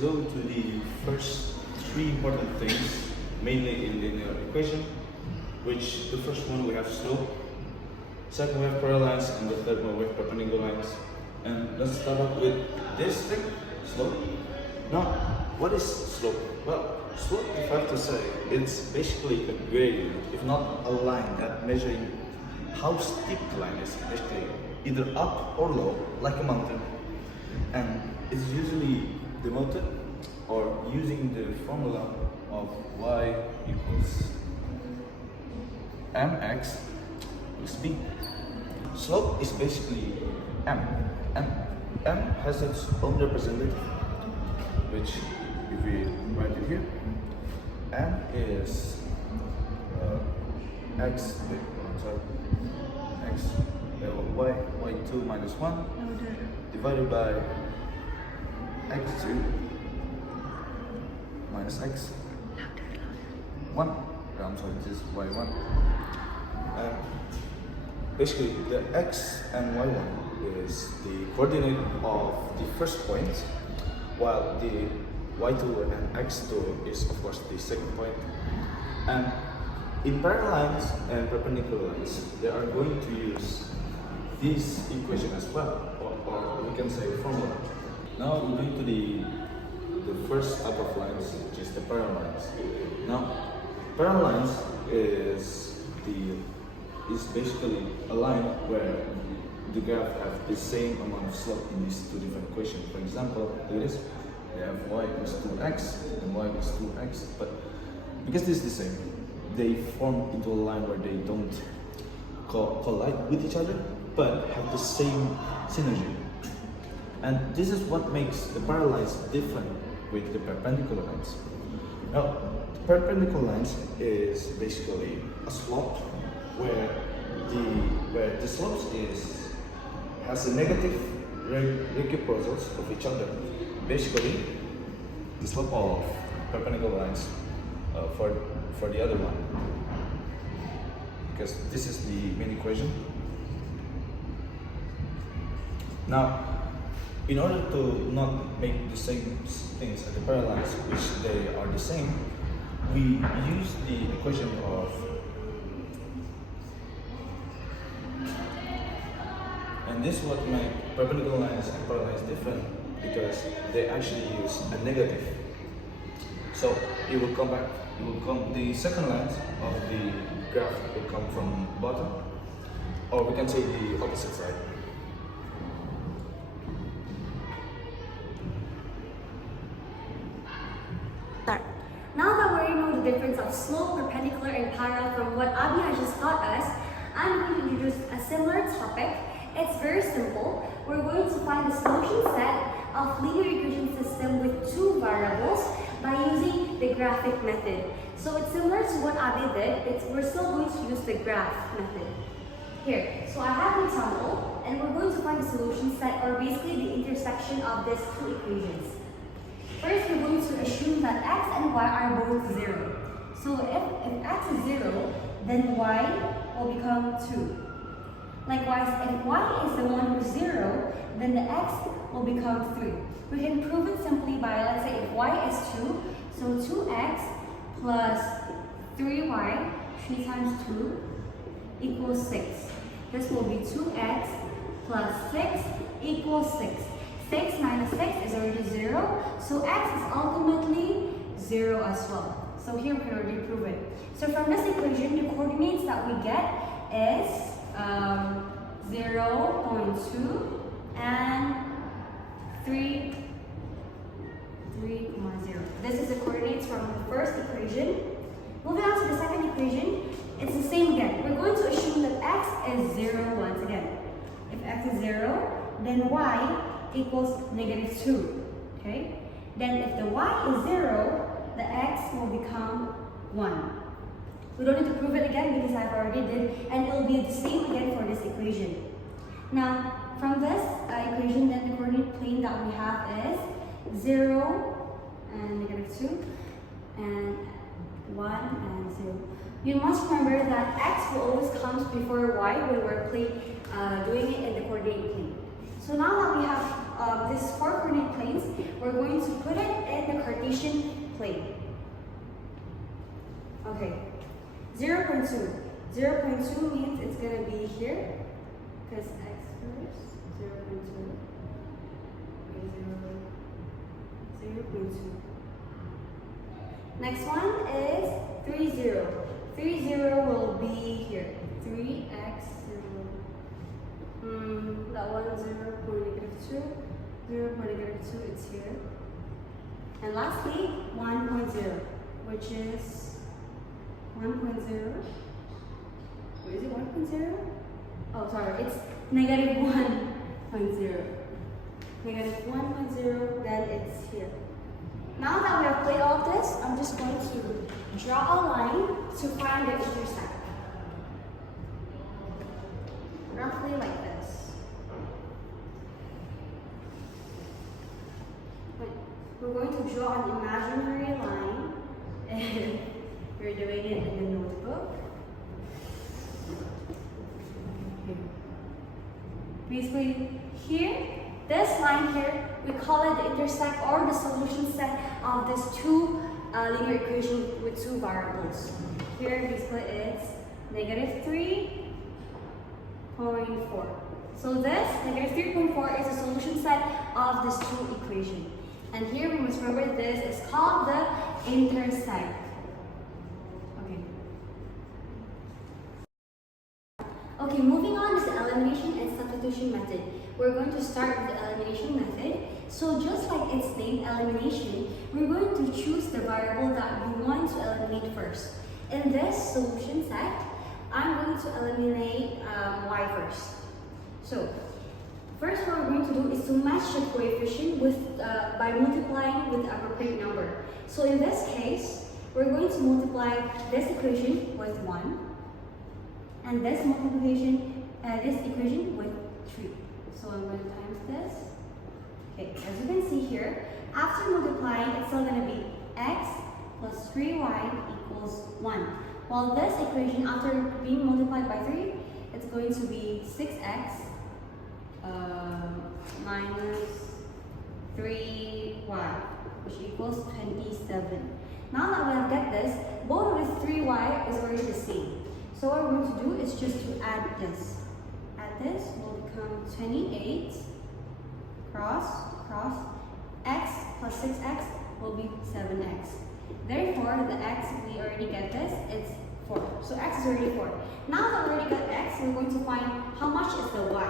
go to the first three important things, mainly in linear equation, which the first one we have slope, second we have parallel lines, and the third one we have perpendicular lines. And let's start off with this thing, slope. Now, what is slope? Well, slope, if I have to say, it's basically a gradient, if not a line that measuring how steep the line is, basically either up or low, like a mountain. And it's usually denoted or using the formula of y equals mx plus b. Slope is basically m. M has its own representative, which if we write it here, m is y2 minus 1 divided by x2 minus x 1. I'm sorry, this is y1. Basically, the x and y1 is the coordinate of the first point, while the y2 and x2 is of course the second point. And in parallel lines and perpendicular lines, they are going to use this equation as well, or we can say formula. Now we're going to the first type of lines, which is the parallel lines. Now, parallel lines is basically a line where the graph have the same amount of slope in these two different equations. For example, look at this. They have y equals 2x and y equals 2x, but because this is the same, they form into a line where they don't collide with each other, but have the same synergy. And this is what makes the parallel lines different with the perpendicular lines. Now, the perpendicular lines is basically a slope where the slopes has a negative reciprocals of each other. Basically, the slope of perpendicular lines for the other one, because this is the main equation. Now, in order to not make the same things at the parallel lines, which they are the same, we use the equation of, and this is what makes perpendicular lines and parallel lines different, because they actually use a negative. So it will come back. The second line of the graph will come from bottom, or we can say the opposite side. Now that we already know the difference of slope, perpendicular, and parallel from what Abhi has just taught us, I'm going to introduce a similar topic. It's very simple. We're going to find the solution set of linear equation system with two variables by using the graphic method. So it's similar to what Abhi did. We're still going to use the graph method. Here, so I have an example, and we're going to find the solution set, or basically the intersection of these two equations. First, we're going to assume that x and y are both 0. So if x is 0, then y will become 2. Likewise, if y is the one who's 0, then the x will become 3. We can prove it simply by, let's say, if y is 2, so 2x plus 3y, 3 times 2, equals 6. This will be 2x plus 6 equals 6. 6 minus 6 is already 0, so x is ultimately 0 as well. So here we can already prove it. So from this equation, the coordinates that we get is 0.2 and 3, 0. This is the coordinates from the first equation. Moving on to the second equation, it's the same again. We're going to assume that x is 0 once again. If x is 0, then y equals -2. Okay? Then if the y is 0, the x will become 1. We don't need to prove it again because I've already did, and it will be the same again for this equation. Now, from this equation, then the coordinate plane that we have is 0 and -2 and 1 and 0. You must remember that x will always come before y when we're doing it in the coordinate plane. So now that we have these four coordinate planes, we're going to put it in the Cartesian plane. Okay, 0.2. 0.2 means it's going to be here, because x first, 0.2. 0.2. Next one is 30. 30 will be here. 3x 0. That one 0.2. 0.2 it's here. And lastly, 1.0, which is 1.0. Where is it? 1.0? Oh, sorry, it's negative 1.0. Negative 1.0, then it's here. Now that we have played all of this, I'm just going to draw a line to find the intercept. Roughly like this. We're going to draw an imaginary line, and we're doing it in the notebook. Basically, here, this line here, we call it the intersect or the solution set of these two linear equations with two variables. Here, basically, it's negative 3.4. So this, negative 3.4, is the solution set of these two equations. And here, we must remember this is called the intersect. Okay, moving on is the elimination and substitution method. We're going to start with the elimination method. So just like its name, elimination, we're going to choose the variable that we want to eliminate first. In this solution set, I'm going to eliminate y first. So first what we're going to do is to match the coefficient with by multiplying with the appropriate number. So in this case, we're going to multiply this equation with 1. And this equation with 3. So I'm going to times this. Okay, as you can see here, after multiplying, it's still going to be x plus 3y equals 1. While this equation, after being multiplied by 3, it's going to be 6x minus 3y, which equals 27. Now that we have got this, both of these 3y is already the same. So what we're going to do is just to add this. Add this will become 28 cross x plus 6x will be 7x. Therefore, the x, we already get this, it's 4. So x is already 4. Now that we already got x, we're going to find how much is the y.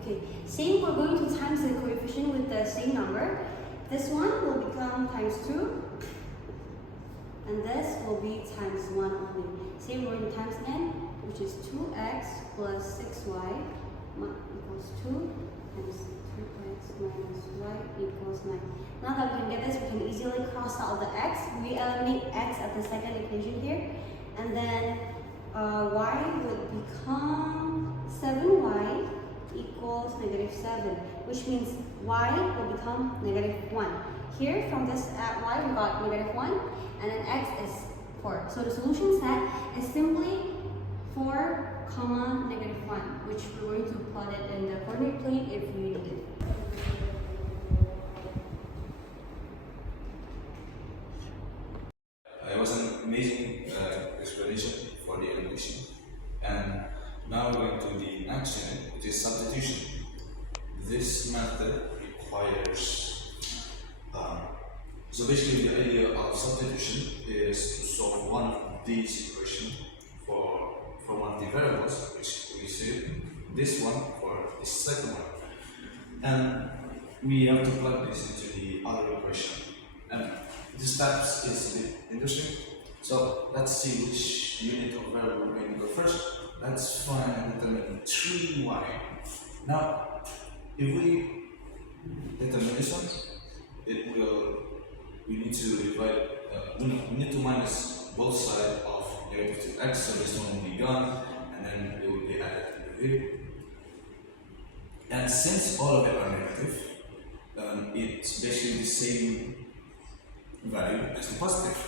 Okay, same, we're going to times the coefficient with the same number. This one will become times 2. And this will be times 1 only. Same, we're going to times n, which is 2x plus 6y equals 2 times 2x minus y equals 9. Now that we can get this, we can easily cross out the x. We eliminate x at the second equation here. And then y would become 7y equals negative 7, which means y will become negative 1. Here, from this at y, we got negative 1, and then x is 4. So the solution set is simply 4, negative 1, which we're going to plot it in the coordinate plane if we need it. It was an amazing explanation for the elimination. And now we're going to the next unit, which is substitution. This method requires so basically the idea of substitution is to solve one of these equations for one of the variables, which we see this one for the second one. And we have to plug this into the other equation. And this steps is a bit interesting. So let's see which unit of variable we're going to go first. Let's find and determine 3y. Now, if we determine this one, we need to divide, we need to minus both sides of negative 2x, so this one will be gone, and then it will be added to here. And since all of them are negative, it's basically the same value as the positive,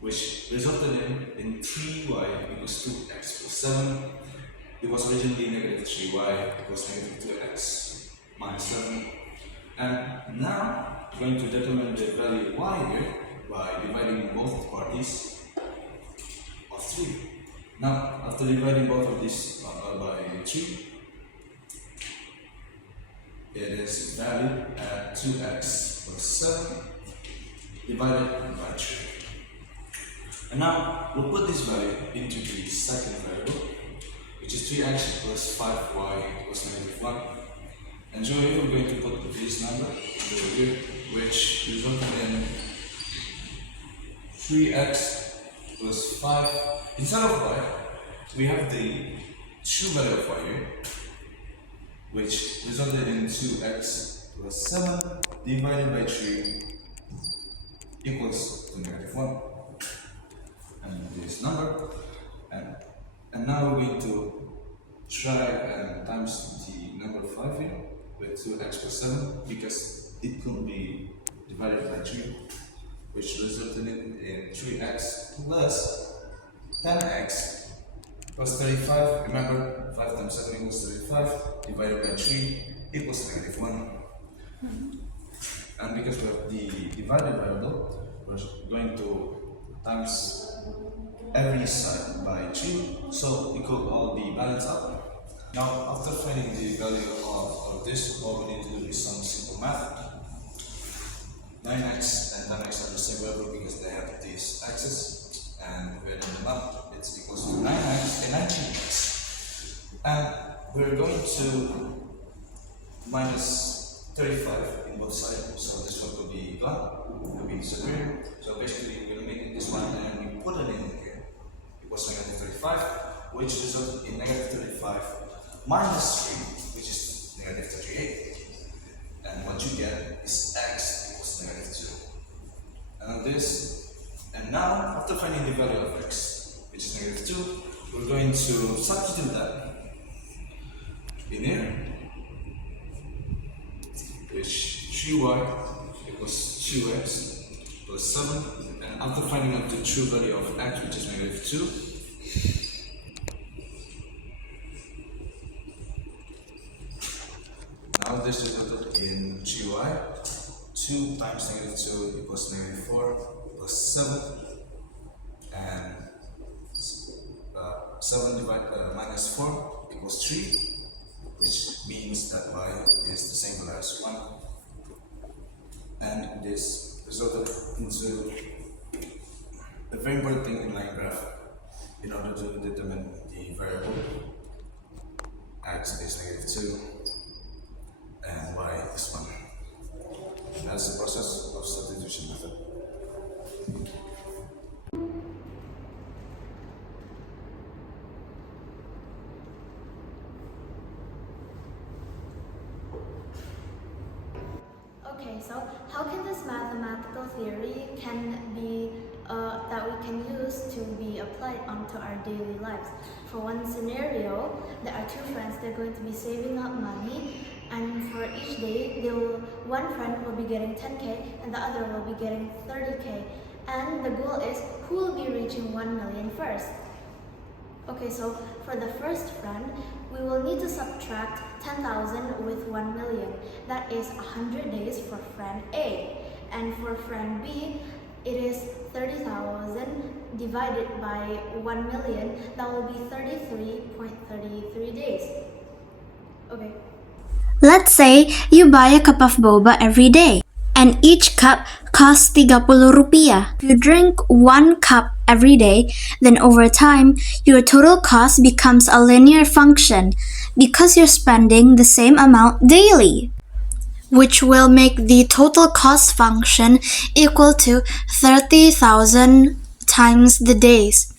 which resulted in 3y equals 2x plus 7. It was originally negative 3y equals negative 2x minus 7 And now we're going to determine the value y here by dividing both parties of 3. Now, after dividing both of these by 3, it is valued at 2x plus 7 divided by 3. And now we'll put this value into the second variable, which is 3x plus 5y plus negative 1. And so here we're going to put this number over here, which resulted in 3x plus 5. Instead of y, we have the true value of y here, which resulted in 2x plus 7 divided by 3 equals to negative 1. And this number, and now we're going to try and times the number 5 here with 2x plus 7 because it could be divided by 3, which resulted in 3x plus 10x plus 35. Remember, 5 times 7 equals 35 divided by 3 equals negative 1. And because we have the divided variable, we're going to times every side by 3, so it could all be balanced out. Now, after finding the value of this, all we need to do is some simple math. 9x and 10x are the same variable because they have these x's, and we're in them up, it's equals to 9x and 19x. And we're going to minus 35 in both sides, so this one will be gone, it will be disappearing. So basically, we're making this one and we put it in here. It was negative 35, which resulted in negative 35 minus 3, which is negative 38. And what you get is x equals negative 2. And this, and now, after finding the value of x, which is negative 2, we're going to substitute that in here, which 3y equals 2x plus 7. And after finding out the true value of x, which is negative 2, now this resulted in 3y. 2 times negative 2 equals negative 4 plus 7. And 7 divided minus 4 equals 3, which means that y is the same value as 1. And this resulted into a very important thing in line graph in order to determine the variable. X is negative 2 and y is 1. That's the process of substitution method. Okay, so how can this mathematical theory that we can use to be applied onto our daily lives? For one scenario, there are two friends. They're going to be saving up money, and for each day, one friend will be getting 10K and the other will be getting 30K. And the goal is who will be reaching 1 million first. Okay, so for the first friend, we will need to subtract 10,000 with 1 million. That is 100 days for friend A. And for friend B, it is 30,000 divided by 1 million. That will be 33.33 days. Okay. Let's say you buy a cup of boba every day, and each cup costs 30 rupiah. If you drink 1 cup every day, then over time, your total cost becomes a linear function because you're spending the same amount daily, which will make the total cost function equal to 30,000 times the days.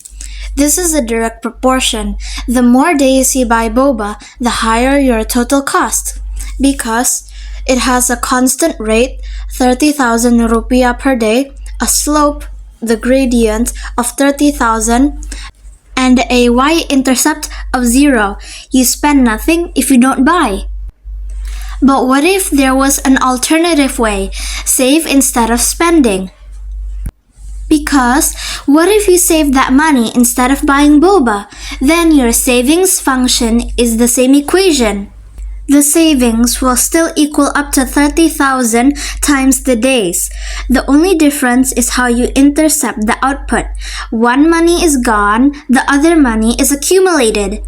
This is a direct proportion. The more days you buy boba, the higher your total cost, because it has a constant rate, 30,000 rupiah per day, a slope, the gradient of 30,000, and a y-intercept of 0. You spend nothing if you don't buy. But what if there was an alternative way, save instead of spending? Because what if you save that money instead of buying boba? Then your savings function is the same equation. the savings will still equal up to 30,000 times the days. The only difference is how you intercept the output. One money is gone, the other money is accumulated.